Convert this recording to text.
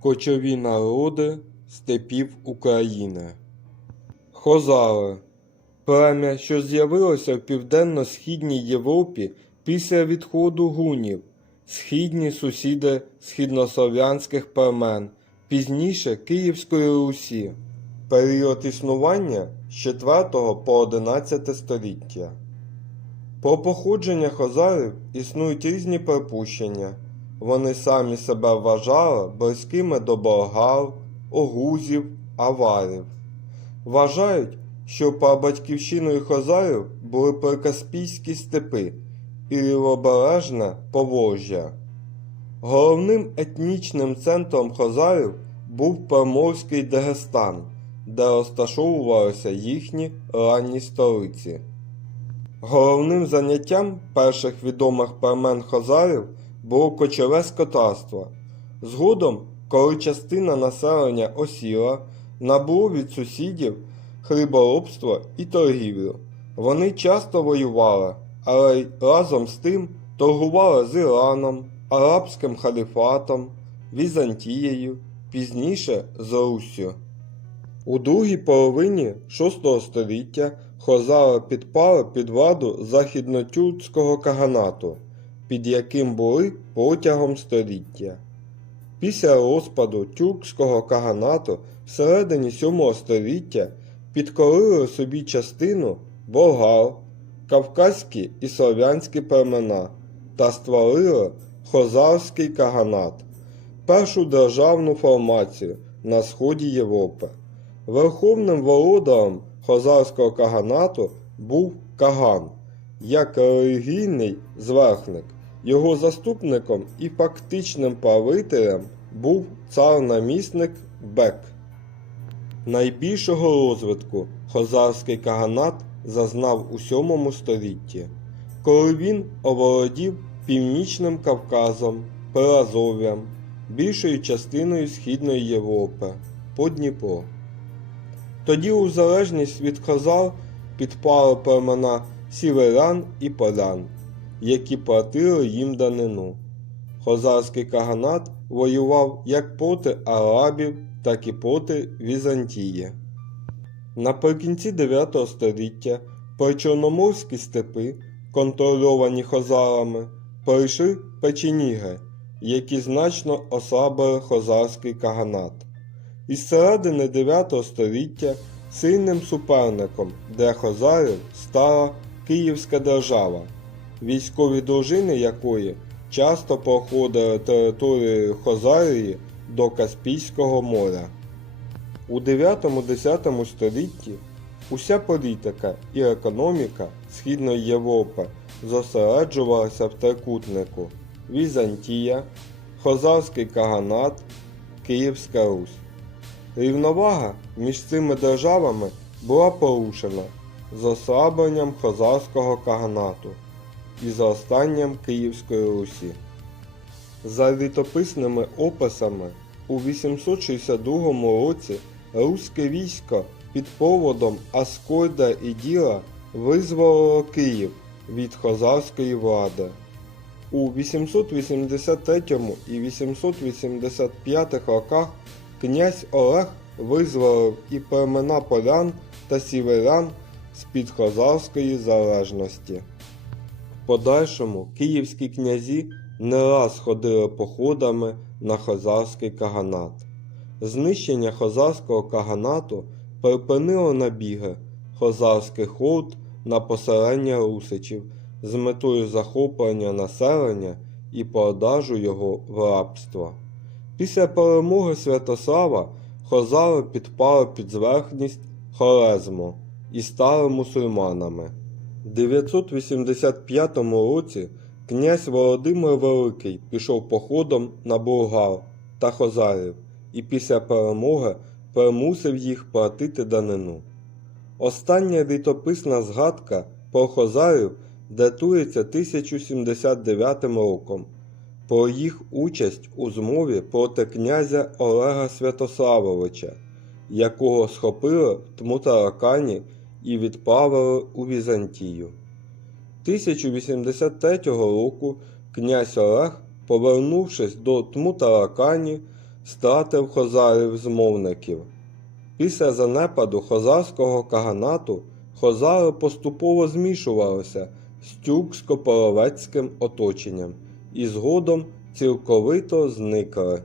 кочові народи степів України. Хозари плем'я, що з'явилося в південно-східній Європі після відходу гунів, східні сусіди східнослов'янських племен, пізніше Київської Русі. Період існування з 4 по 11 століття. Про походження хозарів існують різні припущення. Вони самі себе вважали близькими до болгар, огузів, аварів. Вважають, що прабатьківщиною хозарів були прикаспійські степи і лівобережне Поволжя. Головним етнічним центром хозарів був Приморський Дагестан, де розташовувалися їхні ранні столиці. Головним заняттям перших відомих племен хозарів було кочове скотарство. Згодом, коли частина населення осіла, набуло від сусідів хліборобство і торгівлю. Вони часто воювали, але разом з тим торгували з Іраном, Арабським халіфатом, Візантією, пізніше з Руссю. У другій половині VI століття хозари підпали під владу західнотюркського каганату, під яким були протягом століття. Після розпаду тюркського каганату всередині VII століття підкорили собі частину болгар, кавказькі і слов'янські племена та створили хозарський каганат, першу державну формацію на сході Європи. Верховним володарем хозарського каганату був Каган, як релігійний зверхник. Його заступником і фактичним правителем був цар-намісник Бек. Найбільшого розвитку хозарський каганат зазнав у VII столітті, коли він оволодів Північним Кавказом, Приазов'ям, більшою частиною Східної Європи по Дніпро. Тоді у залежність від хазар підпали племена сіверян і полян, які платили їм данину. Хозарський каганат воював як проти арабів, так і проти Візантії. Наприкінці 9 століття причорноморські степи, контрольовані хозарами, прийшли печеніги, які значно ослабили хозарський каганат. Із середини 9 століття сильним суперником для хозарів стала Київська держава, військові дружини якої часто проходили територією Хозарії до Каспійського моря. У 9-10 столітті уся політика і економіка Східної Європи зосереджувалася в трикутнику Візантія, Хозарський Каганат, Київська Русь. Рівновага між цими державами була порушена з ослабленням Хозарського каганату і зростанням Київської Русі. За літописними описами, у 862 році руське військо під проводом Аскольда і Діла визволило Київ від хозарської влади. У 883 і 885 роках князь Олег визволив і племена полян та сіверян з-під хозарської залежності. Подальшому київські князі не раз ходили походами на хозарський каганат. Знищення хозарського каганату припинило набіги хозарських орд на поселення русичів з метою захоплення населення і продажу його в рабство. Після перемоги Святослава хозари підпали під зверхність Хорезму і стали мусульманами. В 985 році князь Володимир Великий пішов походом на Болгар та Хозарів і після перемоги примусив їх платити данину. Остання літописна згадка про Хозарів датується 1079 роком про їх участь у змові проти князя Олега Святославовича, якого схопили в Тмутаракані і відправили у Візантію. 1083 року князь Олег, повернувшись до Тмутаракані, стратив хозарів змовників. Після занепаду хозарського каганату хозари поступово змішувалися з тюрксько-половецьким оточенням і згодом цілковито зникли.